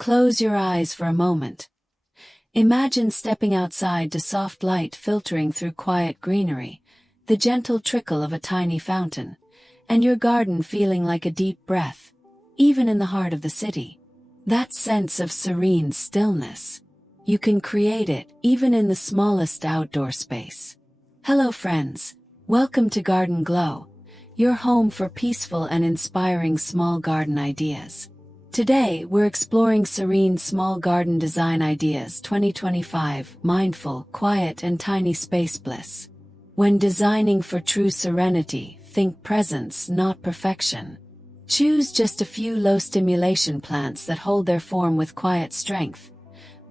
Close your eyes for a moment. Imagine stepping outside to soft light filtering through quiet greenery, the gentle trickle of a tiny fountain, and your garden feeling like a deep breath, even in the heart of the city. That sense of serene stillness. You can create it even in the smallest outdoor space. Hello friends, welcome to Garden Glow, your home for peaceful and inspiring small garden ideas. Today we're exploring Serene Small Garden Design Ideas 2025, mindful, quiet and tiny space bliss. When designing for true serenity, think presence, not perfection. Choose just a few low-stimulation plants that hold their form with quiet strength.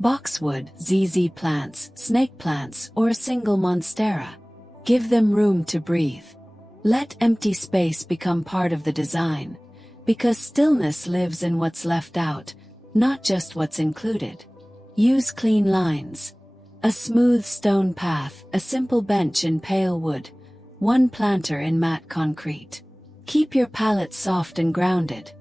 Boxwood, ZZ plants, snake plants, or a single monstera. Give them room to breathe. Let empty space become part of the design, because stillness lives in what's left out, not just what's included. Use clean lines. A smooth stone path, a simple bench in pale wood, one planter in matte concrete. Keep your palette soft and grounded.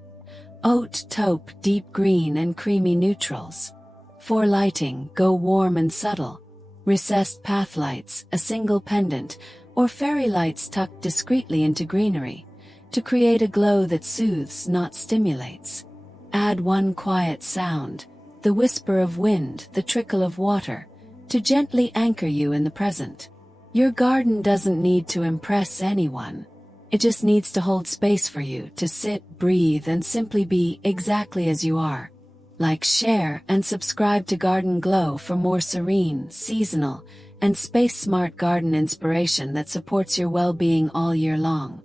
Oat, taupe, deep green and creamy neutrals. For lighting, go warm and subtle. Recessed path lights, a single pendant, or fairy lights tucked discreetly into greenery, to create a glow that soothes, not stimulates. Add one quiet sound, the whisper of wind, the trickle of water, to gently anchor you in the present. Your garden doesn't need to impress anyone. It just needs to hold space for you to sit, breathe, and simply be exactly as you are. Like, share, and subscribe to Garden Glow for more serene, seasonal, and space-smart garden inspiration that supports your well-being all year long.